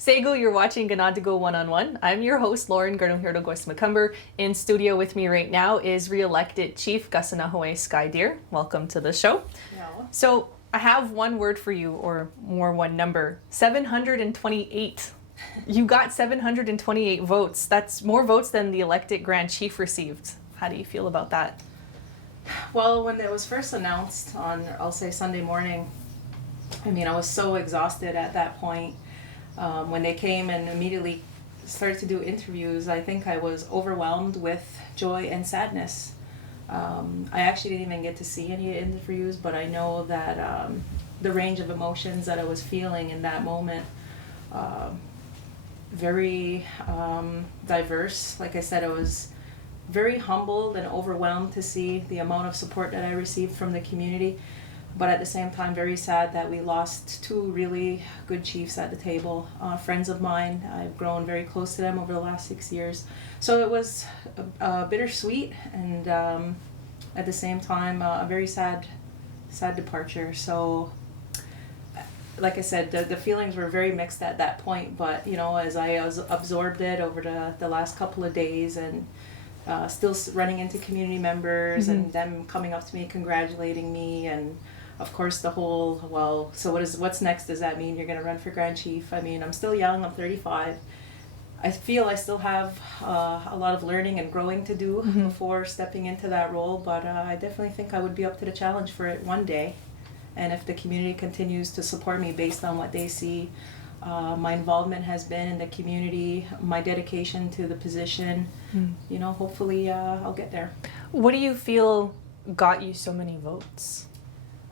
Sego, you're watching Kaná to Go One-on-One. I'm your host, Lauren Gardner-Macumber. In studio with me right now is re-elected Chief Kahsennenhawe Sky Deer. Welcome to the show. Yeah. So I have one word for you, or more one number, 728. You got 728 votes. That's more votes than the elected Grand Chief received. How do you feel about that? Well, when it was first announced on, I'll say Sunday morning, I mean, I was so exhausted at that point. When they came and immediately started to do interviews, I think I was overwhelmed with joy and sadness. I actually didn't even get to see any interviews, but I know that the range of emotions that I was feeling in that moment, very diverse. Like I said, I was very humbled and overwhelmed to see the amount of support that I received from the community, but at the same time very sad that we lost two really good chiefs at the table, friends of mine. I've grown very close to them over the last 6 years, so it was bittersweet and at the same time a very sad departure. So like I said, the feelings were very mixed at that point, but you know, as I was absorbed it over the last couple of days and still running into community members and them coming up to me, congratulating me, and of course the whole, well, so what's next? Does that mean you're going to run for Grand Chief? I mean, I'm still young, I'm 35. I feel I still have a lot of learning and growing to do before stepping into that role, but I definitely think I would be up to the challenge for it one day. And if the community continues to support me based on what they see, my involvement has been in the community, my dedication to the position, you know, hopefully I'll get there. What do you feel got you so many votes?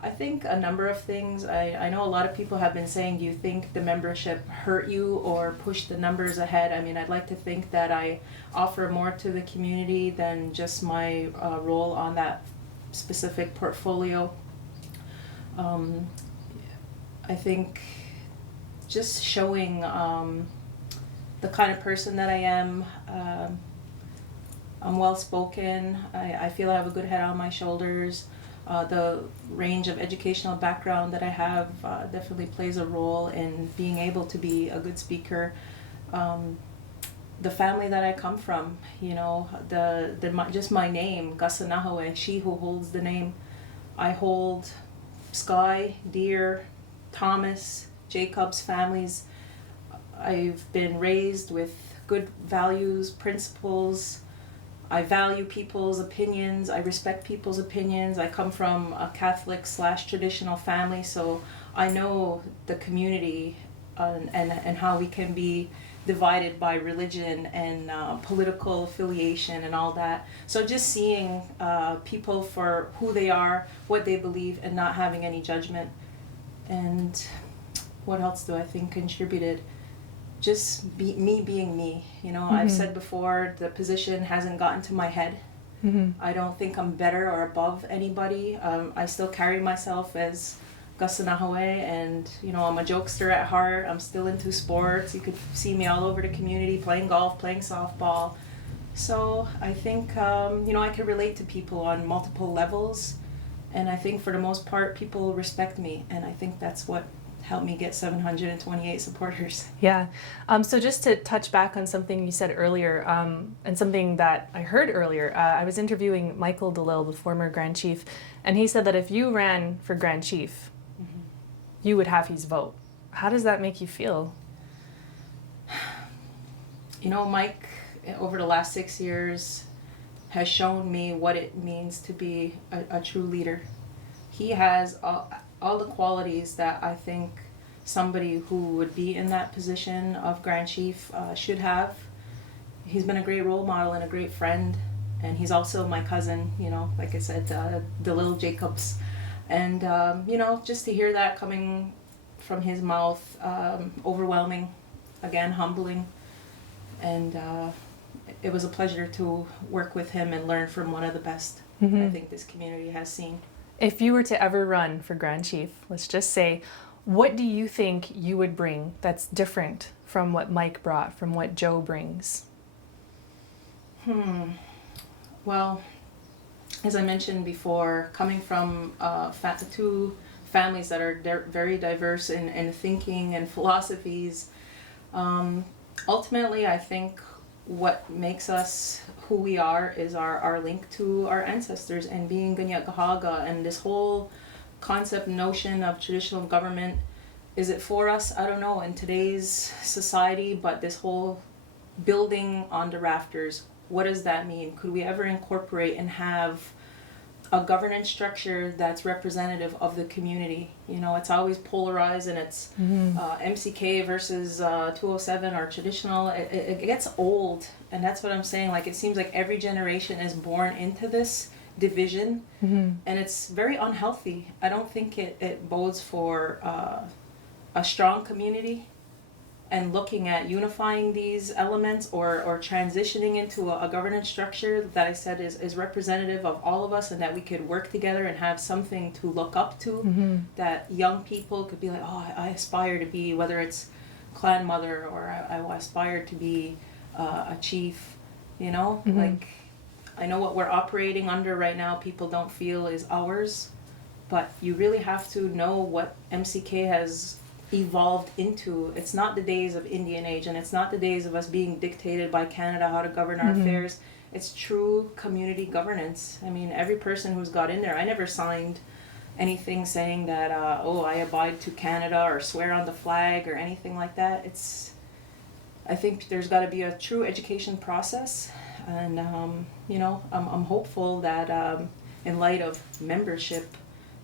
I think a number of things. I know a lot of people have been saying, do you think the membership hurt you or pushed the numbers ahead? I mean, I'd like to think that I offer more to the community than just my role on that specific portfolio. I think just showing the kind of person that I am. I'm well-spoken. I feel I have a good head on my shoulders. The range of educational background that I have definitely plays a role in being able to be a good speaker. The family that I come from, you know, just my name, Kahsennenhawe, she who holds the name. I hold Sky, Deer, Thomas, Jacob's families. I've been raised with good values, principles. I value people's opinions. I respect people's opinions. I come from a Catholic/traditional family, so I know the community and how we can be divided by religion and political affiliation and all that. So just seeing people for who they are, what they believe, and not having any judgment. And what else do I think contributed? Just me being me. You know, I've said before, the position hasn't gotten to my head. I don't think I'm better or above anybody. I still carry myself as Kahsennenhawe, and you know, I'm a jokester at heart. I'm still into sports. You could see me all over the community playing golf, playing softball. So I think you know, I can relate to people on multiple levels, and I think for the most part people respect me, and I think that's what helped me get 728 supporters. Yeah. So just to touch back on something you said earlier, and something that I heard earlier, I was interviewing Michael DeLille, the former Grand Chief, and he said that if you ran for Grand Chief, you would have his vote. How does that make you feel? You know, Mike, over the last 6 years, has shown me what it means to be a true leader. He has all the qualities that I think somebody who would be in that position of Grand Chief should have. He's been a great role model and a great friend, and he's also my cousin, you know, like I said, the little Jacobs. And, you know, just to hear that coming from his mouth, overwhelming, again, humbling. And it was a pleasure to work with him and learn from one of the best I think this community has seen. If you were to ever run for Grand Chief, let's just say, what do you think you would bring that's different from what Mike brought, from what Joe brings? Well, as I mentioned before, coming from two families that are very diverse in thinking and philosophies, Ultimately, I think what makes us who we are is our link to our ancestors and being Ganyak Gahaga, and this whole concept notion of traditional government. Is it for us? I don't know in today's society, but this whole building on the rafters, what does that mean? Could we ever incorporate and have a governance structure that's representative of the community? You know, it's always polarized, and it's MCK versus 207 or traditional. It gets old, and that's what I'm saying. Like, it seems like every generation is born into this division, and it's very unhealthy. I don't think it bodes for a strong community. And looking at unifying these elements or transitioning into a governance structure that I said is representative of all of us, and that we could work together and have something to look up to, that young people could be like, oh, I aspire to be, whether it's clan mother or I aspire to be a chief, you know? Like, I know what we're operating under right now, people don't feel is ours, but you really have to know what MCK has evolved into. It's not the days of Indian Age, and it's not the days of us being dictated by Canada how to govern our affairs. It's true community governance. I mean, every person who's got in there, I never signed anything saying that I abide to Canada or swear on the flag or anything like that. I think there's got to be a true education process, and I'm hopeful that in light of membership,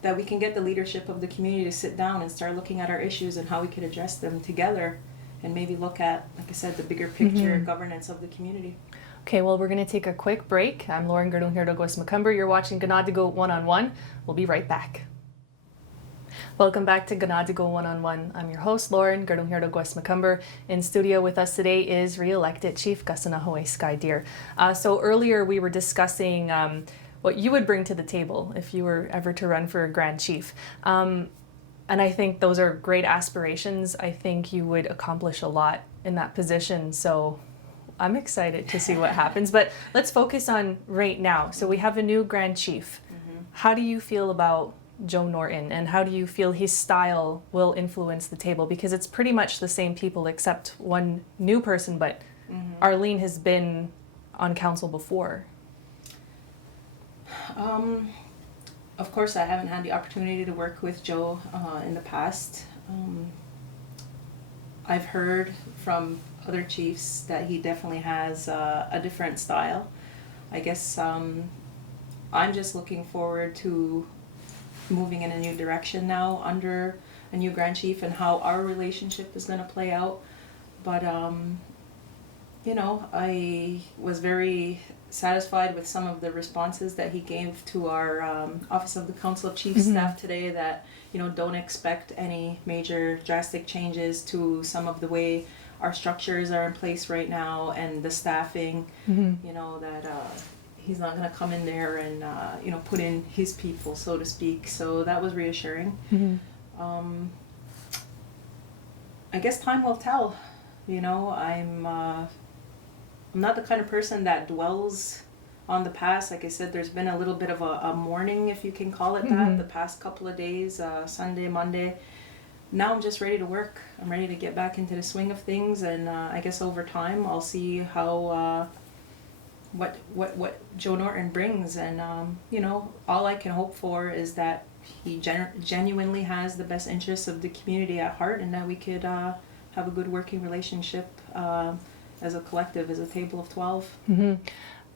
that we can get the leadership of the community to sit down and start looking at our issues and how we could address them together, and maybe look at, like I said, the bigger picture governance of the community. Okay, well, we're going to take a quick break. I'm Lauren Gerdung-Herdogos-Macumber. You're watching Ganadigo One-on-One. We'll be right back. Welcome back to Ganadigo One-on-One. I'm your host, Lauren Gerdung-Herdogos-Macumber. In studio with us today is re-elected Chief Kahsennenhawe Sky Deer. So earlier we were discussing what you would bring to the table if you were ever to run for a Grand Chief. And I think those are great aspirations. I think you would accomplish a lot in that position. So I'm excited to see what happens. But let's focus on right now. So we have a new Grand Chief. How do you feel about Joe Norton, and how do you feel his style will influence the table? Because it's pretty much the same people except one new person, but Arlene has been on council before. Of course, I haven't had the opportunity to work with Joe in the past. I've heard from other chiefs that he definitely has a different style. I guess I'm just looking forward to moving in a new direction now under a new Grand Chief, and how our relationship is going to play out. But I was very satisfied with some of the responses that he gave to our Office of the Council of Chiefs staff today, that don't expect any major drastic changes to some of the way our structures are in place right now, and the staffing, that he's not going to come in there and put in his people, so to speak. So that was reassuring. I guess time will tell. I'm not the kind of person that dwells on the past. Like I said, there's been a little bit of a mourning, if you can call it that, the past couple of days, Sunday, Monday. Now I'm just ready to work. I'm ready to get back into the swing of things, and I guess over time I'll see how what Joe Norton brings, and all I can hope for is that he genuinely has the best interests of the community at heart, and that we could have a good working relationship as a collective, as a table of 12.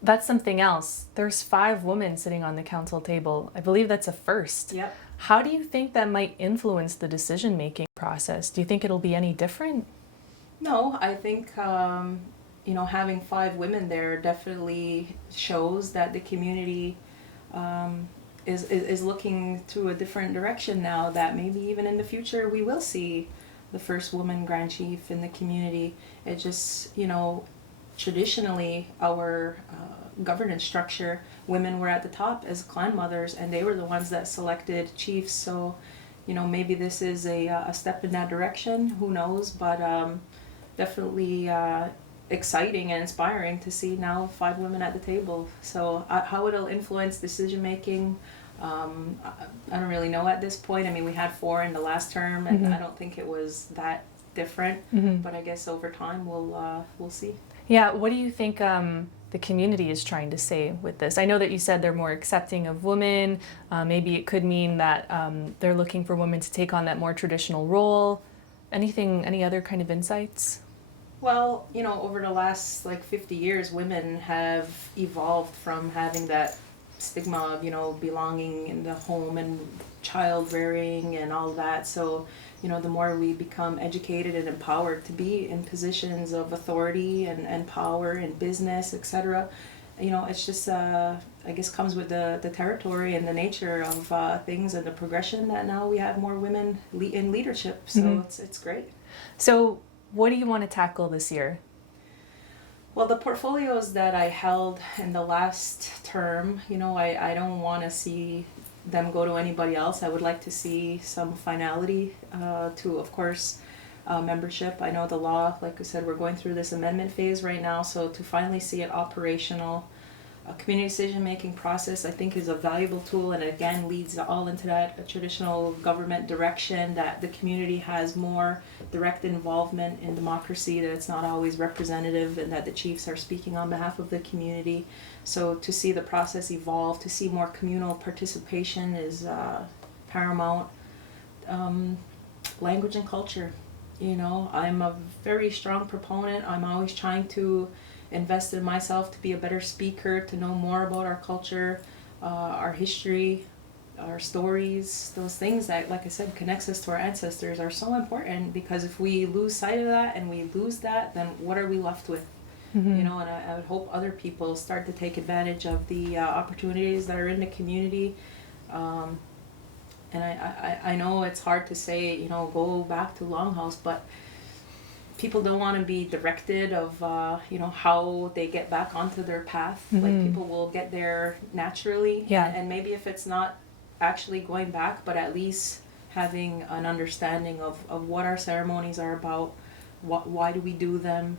That's something else. There's 5 women sitting on the council table. I believe that's a first. Yep. How do you think that might influence the decision-making process? Do you think it'll be any different? No, I think having 5 women there definitely shows that the community is looking to a different direction now, that maybe even in the future we will see the first woman Grand Chief in the community. It just, traditionally our governance structure, women were at the top as clan mothers, and they were the ones that selected chiefs. So, maybe this is a step in that direction, who knows, but definitely exciting and inspiring to see now 5 women at the table. So how it'll influence decision making, I don't really know at this point. I mean, we had 4 in the last term, and I don't think it was that different, but I guess over time we'll see. Yeah, what do you think the community is trying to say with this? I know that you said they're more accepting of women. Maybe it could mean that they're looking for women to take on that more traditional role. Any other kind of insights? Well, you know, over the last like 50 years, women have evolved from having that stigma of, you know, belonging in the home and child rearing and all that. So, you know, the more we become educated and empowered to be in positions of authority and power in business, etc., you know, it's just, I guess, comes with the territory and the nature of things and the progression that now we have more women in leadership. So it's great. So what do you want to tackle this year? Well, the portfolios that I held in the last term, you know, I don't want to see them go to anybody else. I would like to see some finality to, of course, membership. I know the law, like I said, we're going through this amendment phase right now, so to finally see it operational, a community decision-making process, I think, is a valuable tool, and again leads all into that traditional government direction, that the community has more direct involvement in democracy, that it's not always representative, and that the chiefs are speaking on behalf of the community. So to see the process evolve, to see more communal participation is paramount. Language and culture, you know, I'm a very strong proponent. I'm always trying to invest in myself to be a better speaker, to know more about our culture, our history, our stories. Those things that, like I said, connects us to our ancestors are so important, because if we lose sight of that and we lose that, then what are we left with? You know, and I would hope other people start to take advantage of the opportunities that are in the community. And I know it's hard to say, you know, go back to Longhouse, but people don't want to be directed of, you know, how they get back onto their path. Like, people will get there naturally. Yeah. And maybe if it's not actually going back, but at least having an understanding of what our ceremonies are about, why do we do them,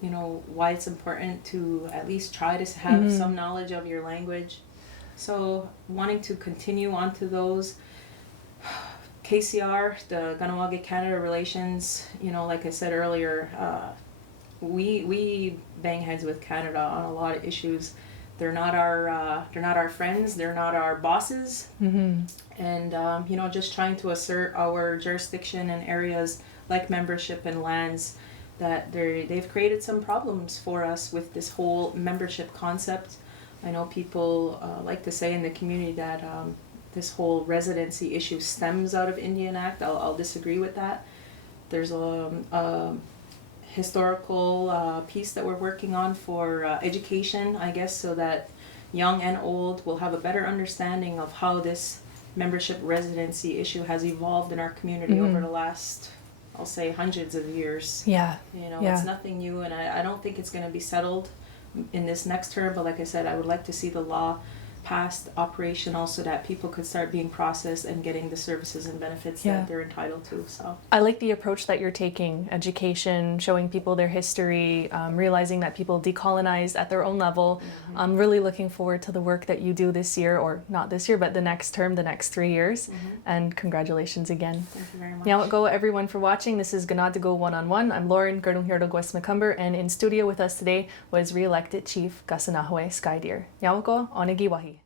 you know, why it's important to at least try to have some knowledge of your language. So wanting to continue on to those. KCR, the Kaná-Canada relations, you know, like I said earlier, we bang heads with Canada on a lot of issues. They're not our friends. They're not our bosses. And you know, just trying to assert our jurisdiction in areas like membership and lands, that they've created some problems for us with this whole membership concept. I know people like to say in the community that this whole residency issue stems out of Indian Act. I'll disagree with that. There's a historical piece that we're working on for education, I guess, so that young and old will have a better understanding of how this membership residency issue has evolved in our community over the last, I'll say, hundreds of years. Yeah. You know, it's nothing new, and I don't think it's going to be settled in this next term, but like I said, I would like to see the law passed, operational, so that people could start being processed and getting the services and benefits that they're entitled to. So I like the approach that you're taking: education, showing people their history, realizing that people decolonized at their own level. I'm really looking forward to the work that you do this year, or not this year, but the next term, the next 3 years. And congratulations again. thank you very much. Nyawat go everyone for watching. This is Kaná to Go One-on-One. I'm Lauren Gardung-Hirdo Guesmacumber, and in studio with us today was re-elected Chief Kahsennenhawe Sky Deer. Nyawat go, Onagiwahi.